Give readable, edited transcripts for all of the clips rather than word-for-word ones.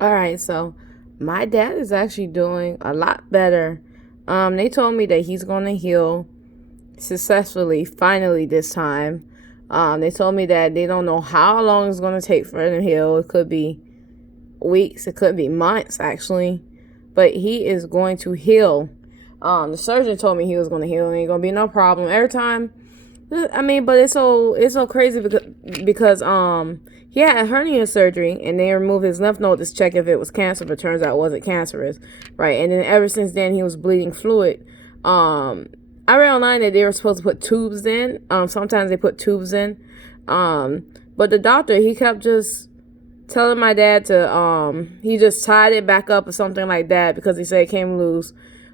All right, so my dad is actually doing a lot better. They told me that he's gonna heal successfully, finally this time. They told me that they don't know how long it's gonna take for him to heal. It could be weeks, it could be months actually, but he is going to heal. The surgeon told me he was gonna heal, and ain't gonna be no problem. Every time I mean, but it's so crazy because he had hernia surgery and they removed his lymph node to check if it was cancer, but turns out it wasn't cancerous, right? And then ever since then he was bleeding fluid. I read online that they were supposed to put tubes in. Sometimes they put tubes in. But the doctor, he kept just telling my dad to he just tied it back up or something like that because he said it came loose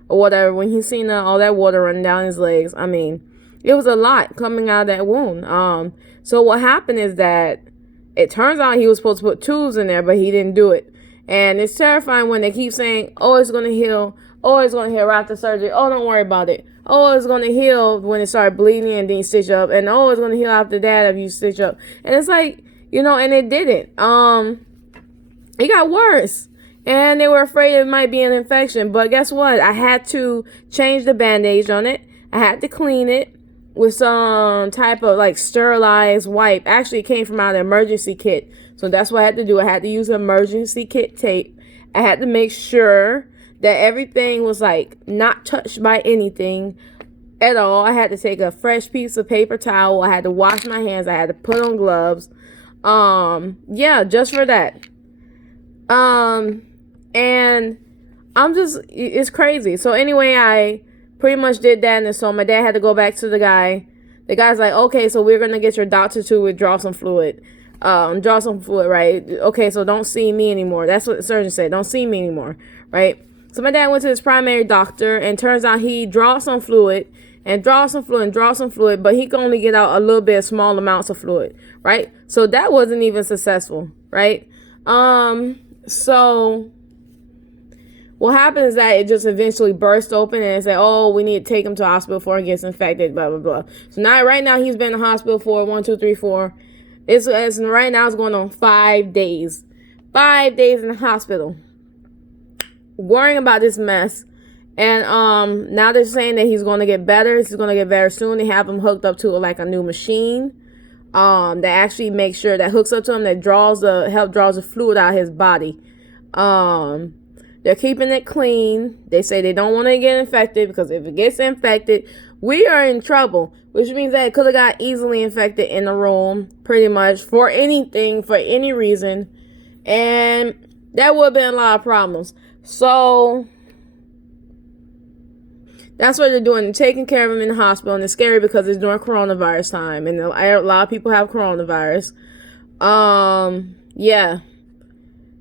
or whatever. When he seen all that water running down his legs, I mean, it was a lot coming out of that wound. So what happened is that it turns out he was supposed to put tubes in there, but he didn't do it. And it's terrifying when they keep saying, oh, it's going to heal. Oh, it's going to heal right after surgery. Oh, don't worry about it. Oh, it's going to heal when it started bleeding and then you stitch up. And oh, it's going to heal after that if you stitch up. And it's like, and it didn't. It got worse. And they were afraid it might be an infection. But guess what? I had to change the bandage on it. I had to clean it with some type of like sterilized wipe. Actually, it came from out of the emergency kit. So that's what I had to do. I had to use emergency kit tape. I had to make sure that everything was like not touched by anything at all. I had to take a fresh piece of paper towel. I had to wash my hands. I had to put on gloves. Yeah, just for that. And it's crazy. So anyway, I pretty much did that, and so my dad had to go back to the guy. The guy's like, okay, so we're gonna get your doctor to withdraw some fluid. Draw some fluid, right? Okay, so don't see me anymore. That's what the surgeon said. Don't see me anymore, right? So my dad went to his primary doctor, and turns out he draw some fluid, but he could only get out a little bit, small amounts of fluid, right? So that wasn't even successful, right? So what happens is that it just eventually burst open and say, oh, we need to take him to the hospital before he gets infected, blah, blah, blah. So now, right now, he's been in the hospital for 1, 2, 3, 4. It's right now it's going on 5 days. 5 days in the hospital. Worrying about this mess. And now they're saying that he's going to get better. He's going to get better soon. They have him hooked up to like a new machine that actually makes sure that hooks up to him, that draws the fluid out of his body. They're keeping it clean. They say they don't want to get infected because if it gets infected, we are in trouble, which means that it could have got easily infected in the room, pretty much, for anything, for any reason. And that would have been a lot of problems. So that's what they're doing. They're taking care of him in the hospital. And it's scary because it's during coronavirus time. And a lot of people have coronavirus. Yeah.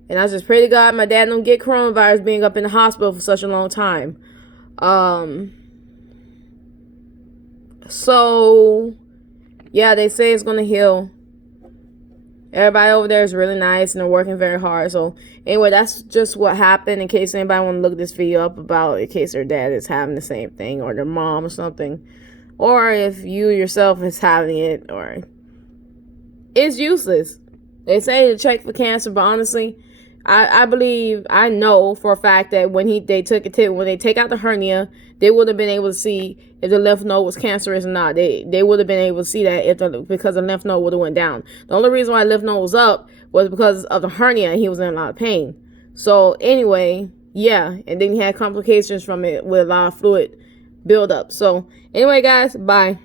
And I just pray to God my dad don't get coronavirus being up in the hospital for such a long time. So, yeah, they say it's going to heal. Everybody over there is really nice and they're working very hard. So, anyway, that's just what happened. In case anybody want to look this video up about, in case their dad is having the same thing, or their mom or something. Or if you yourself is having it, or it's useless. They say to check for cancer, but honestly, I know for a fact that when they take out the hernia, they would have been able to see if the lymph node was cancerous or not. They would have been able to see that because the lymph node would have went down. The only reason why the lymph node was up was because of the hernia and he was in a lot of pain. So anyway, yeah, and then he had complications from it with a lot of fluid buildup. So anyway, guys, bye.